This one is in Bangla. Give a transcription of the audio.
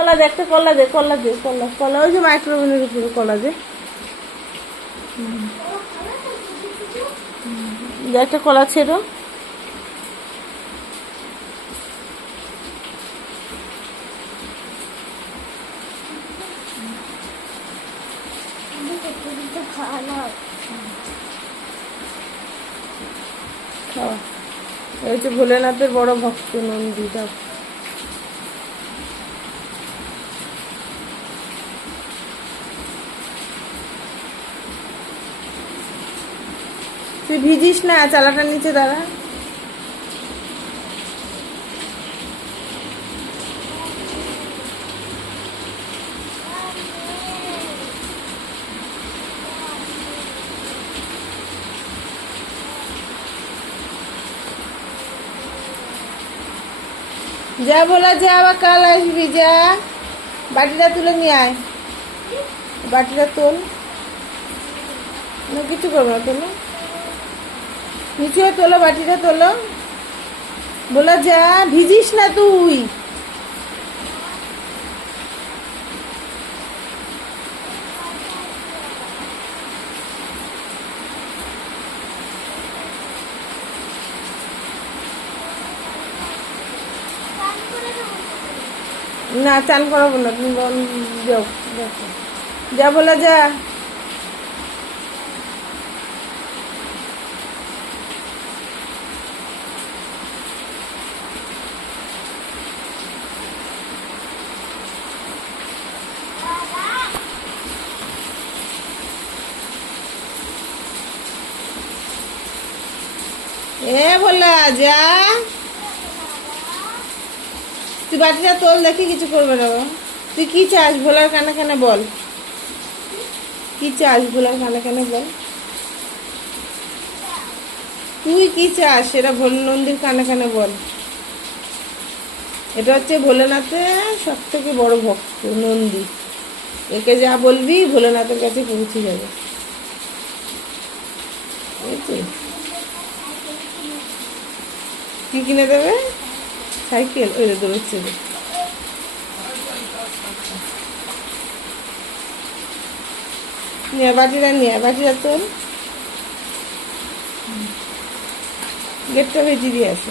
কলা দে, একটা কলা দে, কলা দে, কলা কলা ওই যে মাইক্রোওভেনের উপরে কলা দে। একটা কলা ছেড়ো। খাওয়া। এই হচ্ছে ভোলেনাথের বড় ভক্ত নন্দী। দাও। তুই ভিজিস না, চালাটার নিচে দাঁড়া। যা বলা যা, আবার কাল আসবি। যা, বাটিটা তুলে নিয়ে আয়। বাটিটা তোল। না কিছু করবো না, তোলো নিচে, তোলো বাটিটা তোলো। বলা যা, ভিজিস না তুই। না চান করাবো না, তুমি যাও। যা বলা যা। এ বলা যা, তুই বাটিটা তোল, দেখি কিছু করবে না। তুই কি চাস ভোলার কানে কানে বল। কি চাস ভোলার কানে কানে বল। তুই কি চাস সেটা ভোল নন্দীর কানে কানে বল। এটা হচ্ছে ভোলেনাথের সব থেকে বড় ভক্ত নন্দী। একে যা বলবি ভোলেনাথের কাছে পৌঁছে যাবে। কি কিনে দেবে? সাইকেল। ওই দৌড়চ্ছে। নিয়ে বাটিটা নিয়ে, বাটিটা তোর গেটটা ভেজি দিয়ে আসে।